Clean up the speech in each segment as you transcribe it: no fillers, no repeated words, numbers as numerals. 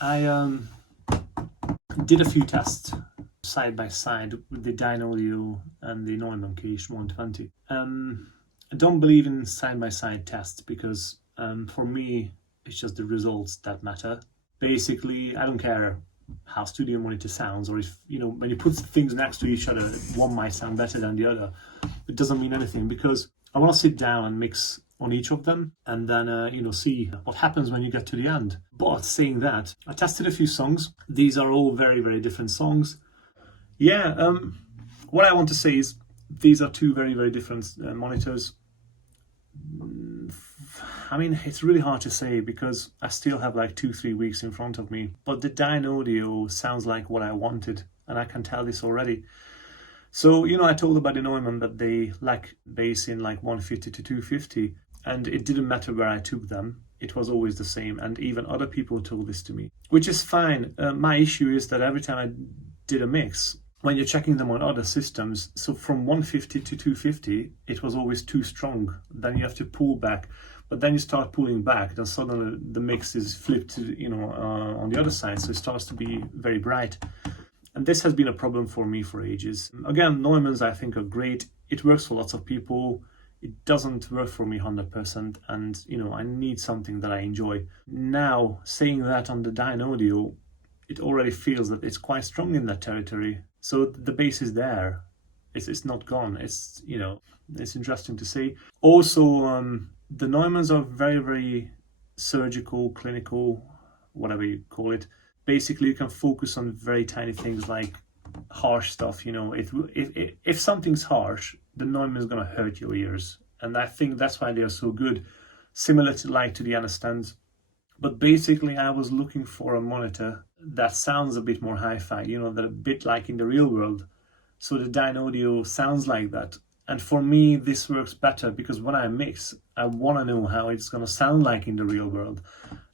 I did a few tests side by side with the Dynaudio and the Neumann KH120. I don't believe in side-by-side tests because for me, it's just the results that matter. Basically, I don't care how studio monitor sounds, or if, when you put things next to each other, one might sound better than the other. It doesn't mean anything because I want to sit down and mix on each of them and then, see what happens when you get to the end. But saying that, I tested a few songs. These are all very, very different songs. Yeah, what I want to say is these are two very, very different monitors. I mean, it's really hard to say because I still have like 2-3 weeks in front of me. But the Dynaudio sounds like what I wanted, and I can tell this already. So, I told about the Neumann that they lack bass in like 150 to 250, and it didn't matter where I took them. It was always the same, and even other people told this to me, which is fine. My issue is that every time I did a mix, when you're checking them on other systems, so from 150 to 250, it was always too strong. Then you have to pull back, but then you start pulling back, then suddenly the mix is flipped to, on the other side, so it starts to be very bright. And this has been a problem for me for ages. Again, Neumanns I think are great. It works for lots of people. It doesn't work for me 100%, and I need something that I enjoy. Now, saying that on the Dynaudio, it already feels that it's quite strong in that territory. So the bass is there. It's not gone. It's it's interesting to see. Also, the Neumanns are very, very surgical, clinical, whatever you call it. Basically, you can focus on very tiny things like harsh stuff. If something's harsh, the Neumann is going to hurt your ears, and I think that's why they are so good. Similar to the Understands. But basically, I was looking for a monitor that sounds a bit more hi-fi, that a bit like in the real world. So the Dynaudio sounds like that. And for me, this works better because when I mix, I want to know how it's going to sound like in the real world.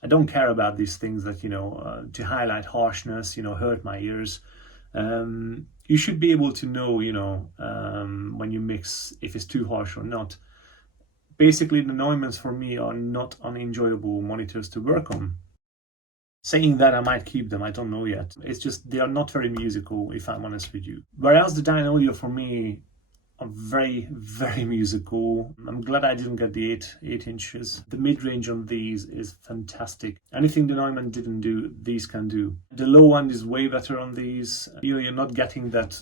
I don't care about these things that, to highlight harshness, hurt my ears. You should be able to know, when you mix, if it's too harsh or not. Basically, the Neumanns for me are not unenjoyable monitors to work on. Saying that, I might keep them, I don't know yet. It's just they are not very musical, if I'm honest with you. Whereas the Dynaudio for me are very, very musical. I'm glad I didn't get the 8 inches. The mid-range on these is fantastic. Anything the Neumann didn't do, these can do. The low end is way better on these. You're not getting that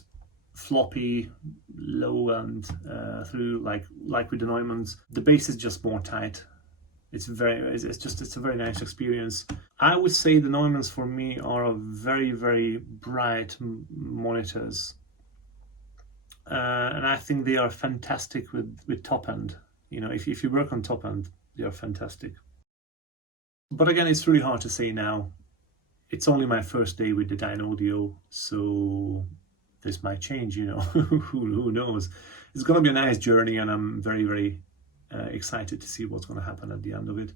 floppy low end through like with the Neumanns. The bass is just more tight. It's a very nice experience. I would say the Neumanns for me are a very, very bright monitors, and I think they are fantastic with top end. If you work on top end, they are fantastic. But again, it's really hard to say now. It's only my first day with the Dynaudio, so this might change, who knows. It's going to be a nice journey, and I'm very, very excited to see what's going to happen at the end of it.